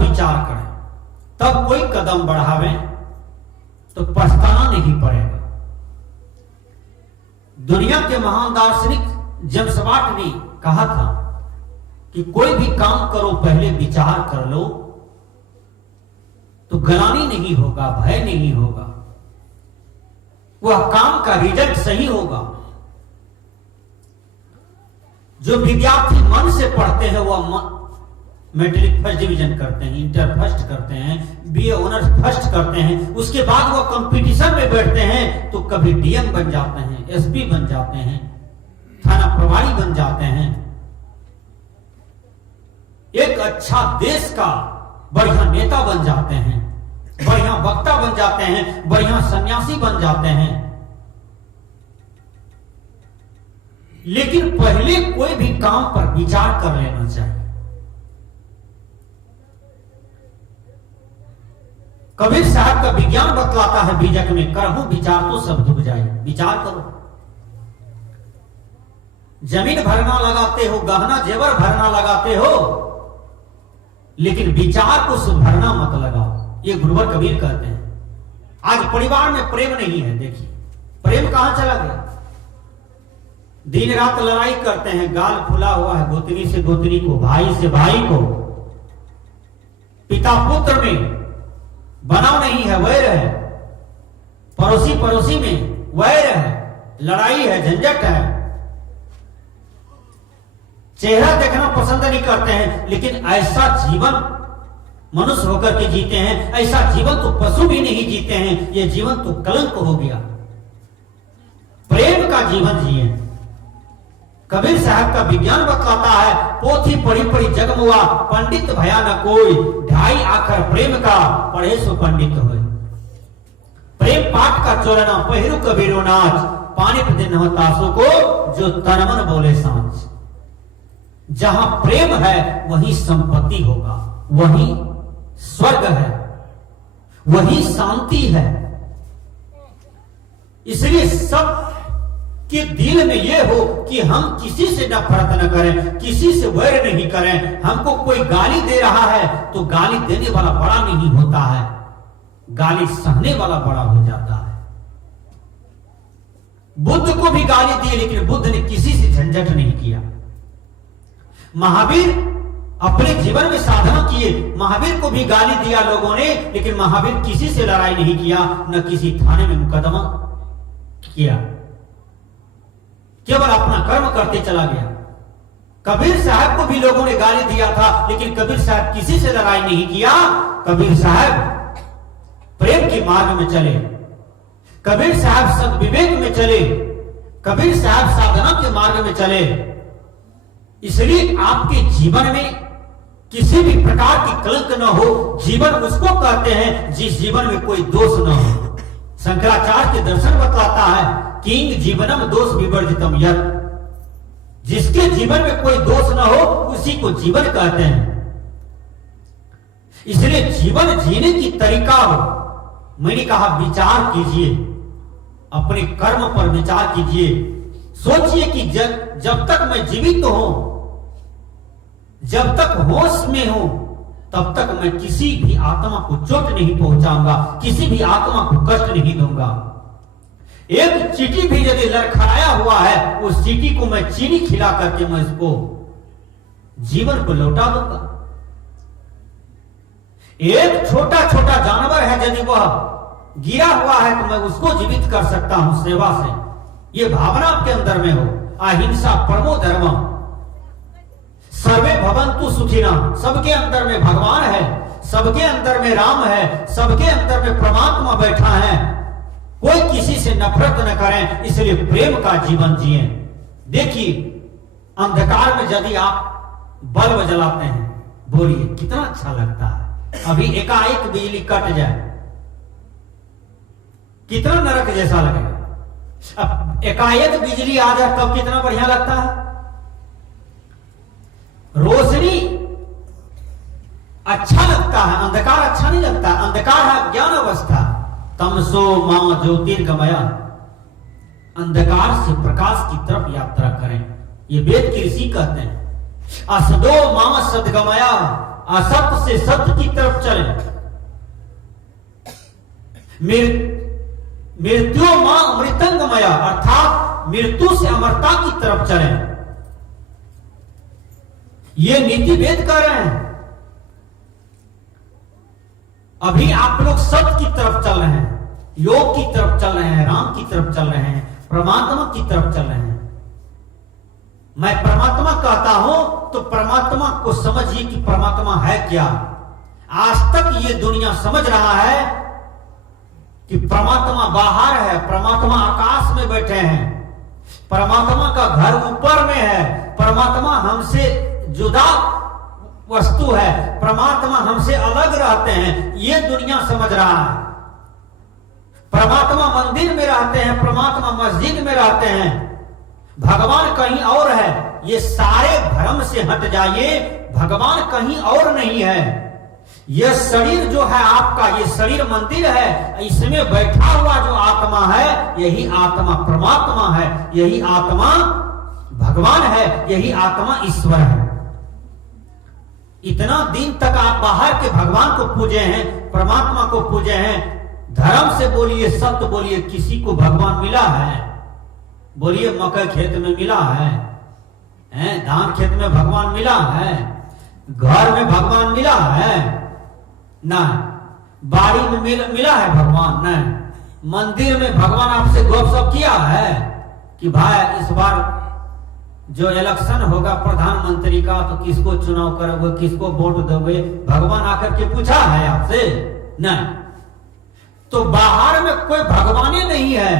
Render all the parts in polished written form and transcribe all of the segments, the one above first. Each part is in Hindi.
विचार करें, तब कोई कदम बढ़ावें तो पछताना नहीं पड़ेगा। दुनिया के महान दार्शनिक जेम्स वाट ने कहा था कि कोई भी काम करो पहले विचार कर लो, तो ग्लानि नहीं होगा, भय नहीं होगा, वह काम का रिजल्ट सही होगा। जो विद्यार्थी मन से पढ़ते हैं वह मैट्रिक फर्स्ट डिवीजन करते हैं, इंटर फर्स्ट करते हैं, बीए ऑनर्स फर्स्ट करते हैं, उसके बाद वह कंपटीशन में बैठते हैं तो कभी डीएम बन जाते हैं, एसपी बन जाते हैं, थाना प्रभारी बन जाते हैं, एक अच्छा देश का बढ़िया नेता बन जाते हैं, बढ़िया वक्ता बन जाते हैं, बढ़िया सन्यासी बन जाते हैं। लेकिन पहले कोई भी काम पर विचार कर लेना चाहिए। कबीर साहब का विज्ञान बतलाता है बीजक में, करहूं विचार तो सब दुख जाए। विचार करो, जमीन भरना लगाते हो, गहना जेवर भरना लगाते हो, लेकिन विचार को सुधरना मत लगाओ, ये गुरुवर कबीर कहते हैं। आज परिवार में प्रेम नहीं है, देखिए प्रेम कहां चला गया। दिन रात लड़ाई करते हैं, गाल फुला हुआ है गोतनी से गोतनी को, भाई से भाई को, पिता पुत्र में बनाव नहीं है, वैर है, पड़ोसी पड़ोसी में वैर है, लड़ाई है, झंझट है, चेहरा देखना पसंद नहीं करते हैं। लेकिन ऐसा जीवन मनुष्य होकर के जीते हैं, ऐसा जीवन तो पशु भी नहीं जीते हैं, यह जीवन तो कलंक हो गया। प्रेम का जीवन जिए। कबीर साहब का विज्ञान बतलाता है, पोथी पढ़ी पढ़ी जगमुआ, पंडित भया न कोई, ढाई आखर प्रेम का पढ़े सो पंडित होए। प्रेम पाठ का चोरना पहिरु कबीरो नाच, पानी पे दिन तासों को जो तनमन बोले सांच। जहां प्रेम है वही संपत्ति होगा, वही स्वर्ग है, वही शांति है। इसलिए सब कि दिल में यह हो कि हम किसी से नफरत न करें, किसी से वैर नहीं करें। हमको कोई गाली दे रहा है तो गाली देने वाला बड़ा नहीं होता है, गाली सहने वाला बड़ा हो जाता है। बुद्ध को भी गाली दी, लेकिन बुद्ध ने किसी से झंझट नहीं किया। महावीर अपने जीवन में साधना किए, महावीर को भी गाली दिया लोगों ने, लेकिन महावीर किसी से लड़ाई नहीं किया, न किसी थाने में मुकदमा किया, केवल अपना कर्म करते चला गया। कबीर साहब को भी लोगों ने गाली दिया था, लेकिन कबीर साहब किसी से लड़ाई नहीं किया। कबीर साहब प्रेम के मार्ग में चले, कबीर साहब सद्विवेक में चले, कबीर साहब साधना के मार्ग में चले। इसलिए आपके जीवन में किसी भी प्रकार की कलंक न हो। जीवन उसको कहते हैं जिस जीवन में कोई दोष न हो। शंकराचार्य के दर्शन बतलाता है, किंग जीवनम दोष विवर्जितम यत्, जिसके जीवन में कोई दोष न हो उसी को जीवन कहते हैं। इसलिए जीवन जीने की तरीका हो। मैंने कहा विचार कीजिए, अपने कर्म पर विचार कीजिए, सोचिए कि जब तक मैं जीवित हूं, जब तक होश में हूं, तब तक मैं किसी भी आत्मा को चोट नहीं पहुंचाऊंगा, किसी भी आत्मा को कष्ट नहीं दूंगा। एक चींटी भी यदि लड़खड़ाया हुआ है, उस चींटी को मैं चीनी खिला करके मैं उसको जीवन को लौटा दूंगा। एक छोटा छोटा जानवर है, यदि वह गिरा हुआ है तो मैं उसको जीवित कर सकता हूं सेवा से। ये भावना आपके अंदर में हो। अहिंसा परमो धर्मम, सर्वे भवन्तु सुखिना। सबके अंदर में भगवान है, सबके अंदर में राम है, सबके अंदर में परमात्मा बैठा है। कोई किसी से नफरत न करें, इसलिए प्रेम का जीवन जिए। देखिए अंधकार में यदि आप बल्ब जलाते हैं, बोलिए कितना अच्छा लगता है। अभी एकाएक बिजली कट जाए, कितना नरक जैसा लगेगा। अब एकाएक बिजली आ जाए तब कितना बढ़िया लगता है। रोशनी अच्छा लगता है, अंधकार अच्छा नहीं लगता। अंधकार है ज्ञान अवस्था। तमसो मां ज्योतिर्गमया, अंधकार से प्रकाश की तरफ यात्रा करें, ये वेद के ऋषि कहते हैं। असदो मां सदगमया, असत्य से सत्य की तरफ चलें, मृत्यु मां अमृतंगमया अर्थात मृत्यु से अमरता की तरफ चलें। ये नीति वेद कह रहे हैं। अभी आप लोग सत्य की तरफ चल रहे हैं, योग की तरफ चल रहे हैं, राम की तरफ चल रहे हैं, परमात्मा की तरफ चल रहे हैं। मैं परमात्मा कहता हूं तो परमात्मा को समझिए कि परमात्मा है क्या। आज तक ये दुनिया समझ रहा है कि परमात्मा बाहर है, परमात्मा आकाश में बैठे हैं, परमात्मा का घर ऊपर में है, परमात्मा हमसे जुदा वस्तु है, परमात्मा हमसे अलग रहते हैं, ये दुनिया समझ रहा है। परमात्मा मंदिर में रहते हैं, परमात्मा मस्जिद में रहते हैं, भगवान कहीं और है। ये सारे भ्रम से हट जाइए, भगवान कहीं और नहीं है। यह शरीर जो है आपका, ये शरीर मंदिर है, इसमें बैठा हुआ जो आत्मा है यही आत्मा परमात्मा है, यही आत्मा भगवान है, यही आत्मा ईश्वर है। इतना दिन तक आप बाहर के भगवान को पूजे हैं, परमात्मा को पूजे हैं। धर्म से बोलिए, सत्य बोलिए, किसी को भगवान मिला है? बोलिए मकई खेत में मिला है, धान खेत में भगवान मिला है, घर में भगवान मिला है? नहीं। बाड़ी में मिला है भगवान? नहीं। मंदिर में भगवान आपसे गपशप किया है कि भाई इस बार जो इलेक्शन होगा प्रधानमंत्री का तो किसको चुनाव करोगे, किसको वोट दोगे? भगवान आकर के पूछा है आपसे? नहीं। तो बाहर में कोई भगवान ही नहीं है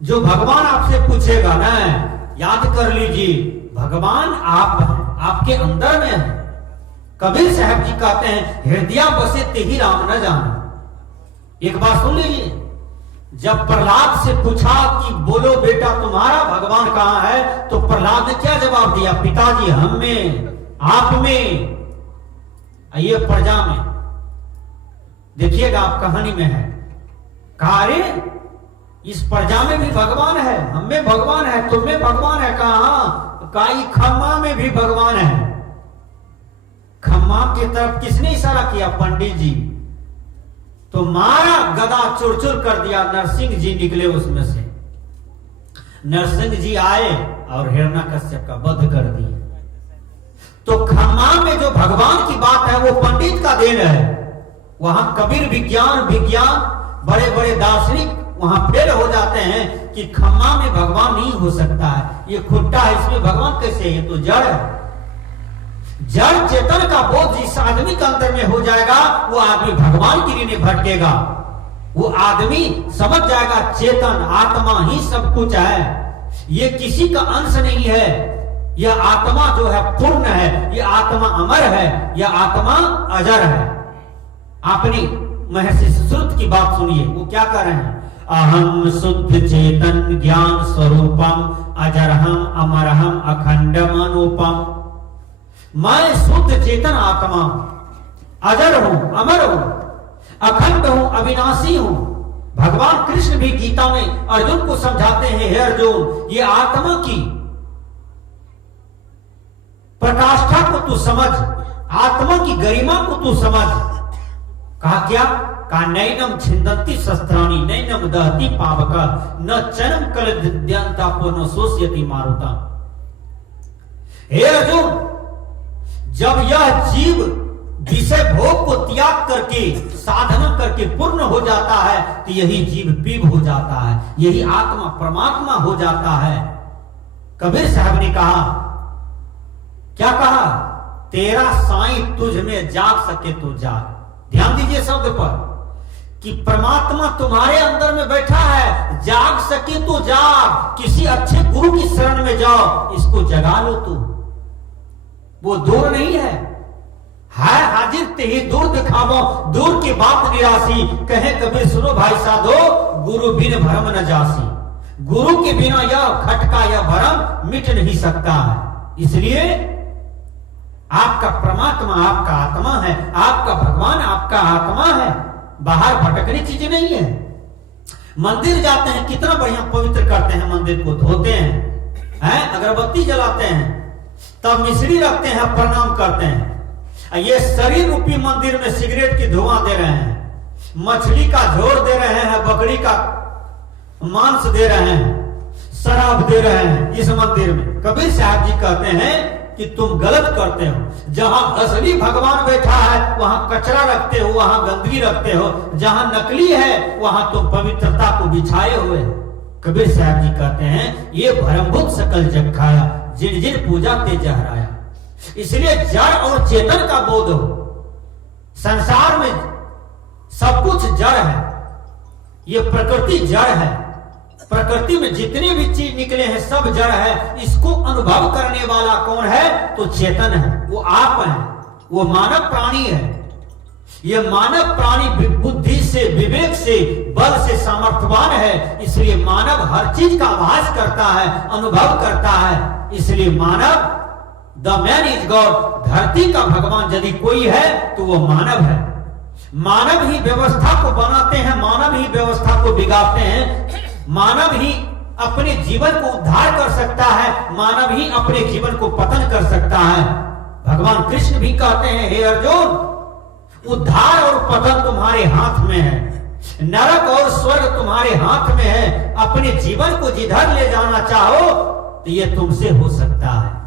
जो भगवान आपसे पूछेगा। ना याद कर लीजिए, भगवान आप हैं, आपके अंदर में है। कबीर साहब जी कहते हैं, हृदय बसे ते ही राम न जान। एक बात सुन लीजिए, जब प्रहलाद से पूछा कि बोलो बेटा तुम्हारा भगवान कहां है, तो प्रहलाद ने क्या जवाब दिया? पिताजी हम में, आप में, ये प्रजा में। देखिएगा आप कहानी में है, कहा अरे इस प्रजा में भी भगवान है, हम में भगवान है, तुम में भगवान है। कहा खम्मा में भी भगवान है। खम्मा की तरफ किसने इशारा किया? पंडित जी। तो मारा, गदा चुरचुर कर दिया, नरसिंह जी निकले उसमें से। नरसिंह जी आए और हिरण्यकश्यप का वध कर दिया। तो खम्मा में जो भगवान की बात है वो पंडित का देन है। वहां कबीर विज्ञान बड़े बड़े दार्शनिक वहां फेल हो जाते हैं कि खम्मा में भगवान नहीं हो सकता है, ये खुट्टा है, इसमें भगवान कैसे? ये तो जड़ है। जड़ चेतन का बोध जिस आदमी के अंदर में हो जाएगा वो आदमी भगवान की रीने भटकेगा। वो आदमी समझ जाएगा चेतन आत्मा ही सब कुछ है, ये किसी का अंश नहीं है। यह आत्मा जो है पूर्ण है, यह आत्मा अमर है, यह आत्मा अजर है। अपनी महर्षि सुश्रुत की बात सुनिए, वो क्या कर रहे हैं? अहम शुद्ध चेतन ज्ञान स्वरूपम अजरहम अमरहम अखंडम अनुपम। मैं शुद्ध चेतन आत्मा हूं, अजर हूं, अमर हूं, अखंड हूं, अविनाशी हूं। भगवान कृष्ण भी गीता में अर्जुन को समझाते हैं, हे अर्जुन ये आत्मा की प्रकाष्ठा को तू समझ, आत्मा की गरिमा को तू समझ। कहा क्या? कहा नैनम छिंदंती शस्त्राणी नैनम दहती पावका न चरम कल दिद्यांता पूर्ण सोष्यति मारुता। हे अर्जुन, जब यह जीव विषय भोग को त्याग करके साधना करके पूर्ण हो जाता है तो यही जीव पीव हो जाता है, यही आत्मा परमात्मा हो जाता है। कबीर साहब ने कहा, क्या कहा? तेरा साईं तुझ में जाग सके तो जाग। ध्यान दीजिए शब्द पर कि परमात्मा तुम्हारे अंदर में बैठा है, जाग सके तो जाग। किसी अच्छे गुरु की शरण में जाओ, इसको जगा लो। तू वो दूर नहीं है हाजिर ते ही दूर दिखावो, दूर की बात निराशी। कहे कबीर सुनो भाई साधो, गुरु बिन भरम न जासी। गुरु के बिना यह खटका यह भरम मिट नहीं सकता है। इसलिए आपका परमात्मा आपका आत्मा है, आपका भगवान आपका आत्मा है, बाहर भटकने चीज नहीं है। मंदिर जाते हैं, कितना बढ़िया पवित्र करते हैं, मंदिर को धोते हैं, अगरबत्ती जलाते हैं, तब मिश्री रखते हैं, प्रणाम करते हैं। ये शरीर रूपी मंदिर में सिगरेट की धुआं दे रहे हैं, मछली का झोर दे रहे हैं, बकरी का मांस दे रहे हैं, शराब दे रहे हैं इस मंदिर में। कबीर साहब जी कहते हैं कि तुम गलत करते हो। जहां असली भगवान बैठा है वहां कचरा रखते हो, वहां गंदगी रखते हो। जहां नकली है वहां तुम पवित्रता को बिछाए हुए। कबीर साहब जी कहते हैं ये भरमभूत सकल जग खाया, जिन जिन पूजा ते जहराया। इसलिए जड़ और चेतन का बोध हो। संसार में सब कुछ जड़ है, ये प्रकृति जड़ है। प्रकृति में जितने भी चीज निकले हैं सब जड़ है। इसको अनुभव करने वाला कौन है? तो चेतन है, वो आप है, वो मानव प्राणी है। ये मानव प्राणी बुद्धि से, विवेक से, बल से समर्थवान है। इसलिए मानव हर चीज का आभास करता है, अनुभव करता है। इसलिए मानव, द मैन इज गॉड। धरती का भगवान यदि कोई है तो वो मानव है। मानव ही व्यवस्था को बनाते हैं, मानव ही व्यवस्था को बिगाड़ते हैं। मानव ही अपने जीवन को उद्धार कर सकता है, मानव ही अपने जीवन को पतन कर सकता है। भगवान कृष्ण भी कहते हैं, हे अर्जुन, उद्धार और पतन तुम्हारे हाथ में है, नरक और स्वर्ग तुम्हारे हाथ में है। अपने जीवन को जिधर ले जाना चाहो तो ये तुमसे हो सकता है।